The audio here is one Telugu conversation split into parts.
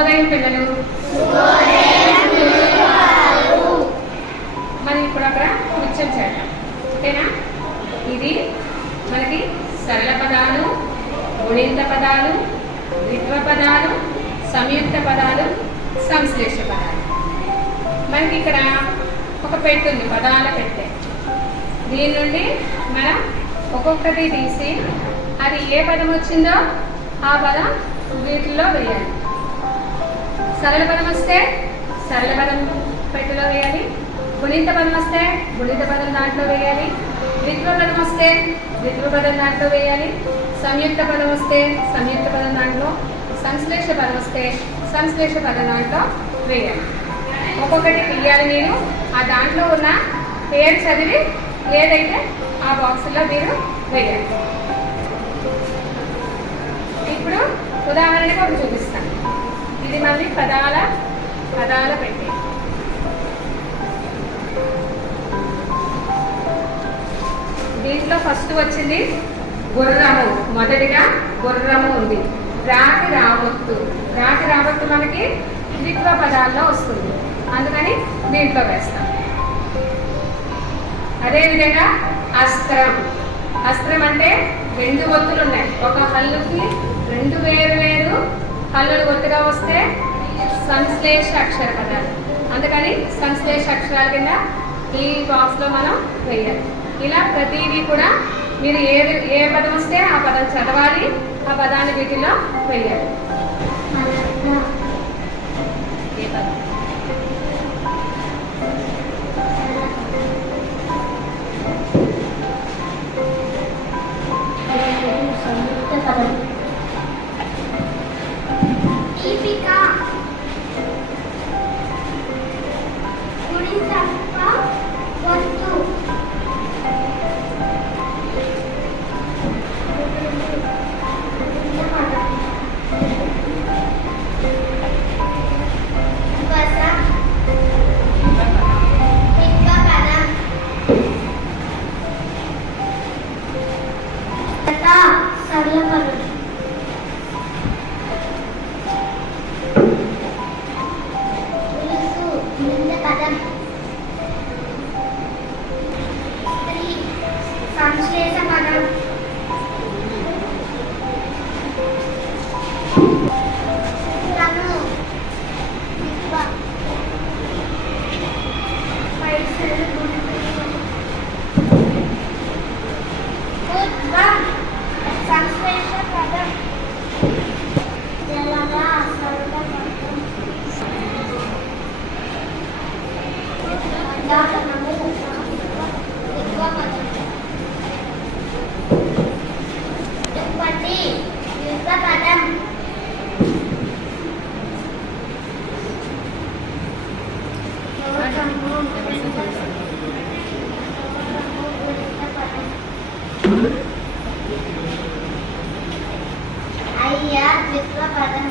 శుభోదయం పిల్లలు. మనం ఇప్పుడు అక్కడ కూర్చొని చేద్దాం, ఓకేనా? ఇది మనకి సరళ పదాలు, గుణింత పదాలు, ద్విత్వ పదాలు, సంయుక్త పదాలు, సంశ్లేష పదాలు. మనకి ఇక్కడ ఒక పెట్టె ఉంది, పదాల పెట్టె. దీని నుండి మనం ఒక్కొక్కటి తీసి అది ఏ పదం వచ్చిందో ఆ పదం వీటిల్లో వేయాలి. సరళ పదం వస్తే సరళ పదం పెట్టెలో వేయాలి, గుణింత పదం వస్తే గుణింత పదం దాంట్లో వేయాలి, ద్విత్వ పదం వస్తే ద్విత్వ పదం దాంట్లో వేయాలి, సంయుక్త పదం వస్తే సంయుక్త పదం దాంట్లో, సంశ్లేష పదం వస్తే సంశ్లేష పదం దాంట్లో వేయాలి. ఒక్కొక్కటి తీయాలి. మీరు ఆ దాంట్లో ఉన్న పేరు చదివి ఏదైతే ఆ బాక్సులో మీరు వేయాలి. ఇప్పుడు ఉదాహరణకి ఒకటి చూపిస్తాను. ఇది మళ్ళీ పదాల పెట్టె. దీంట్లో ఫస్ట్ వచ్చింది గుర్రము. మొదటిగా గుర్రము ఉంది. రాకి రావత్తు. రాకి రావత్తు మనకి ద్విత్వ పదాల్లో వస్తుంది, అందుకని దీంట్లో వేస్తాం. అదేవిధంగా అస్త్రం. అస్త్రం అంటే రెండు ఒత్తులు ఉన్నాయి. ఒక హల్లుకి రెండు వేరు వేరు హల్లులు ఒత్తుగా వస్తే సంశ్లేష అక్షర పదాలు, అందుకని సంశ్లేష అక్షరాల కింద ఈ బాక్స్లో మనం వేయాలి. ఇలా ప్రతిదీ కూడా మీరు ఏ పదం వస్తే ఆ పదం చదవాలి, ఆ పదాన్ని వీటిలో వేయాలి. ఏ పదం? సంశ్లేష పదం. సంశ్లేష పదం. అయ్యా ద్విత్వ పదం.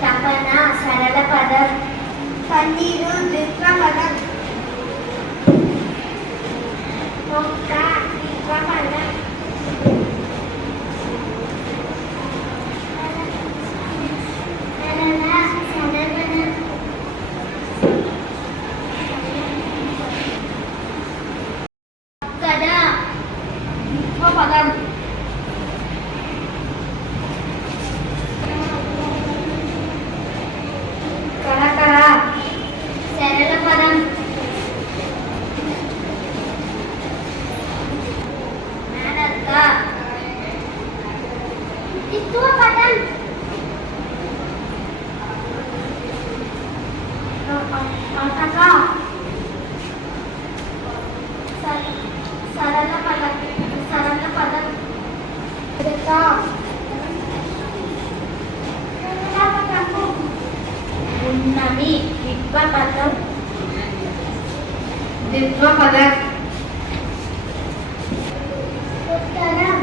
తపన సరళ పదం. పన్నీరు ద్విత్వ పదం. మొక్క ద్విత్వ పదం. పదం. కరకర సరళ పదం. మేనత్త ద్విత్వ పదం. అంతక సరళ పదం. సరళ పదం. ఉన్నమి ద్విత్వ పదం. ద్విత్వ పదం. ఉత్తరం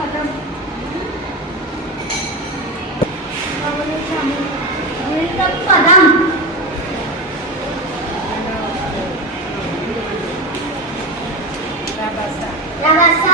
పదం గుణిత పదం రభస రభస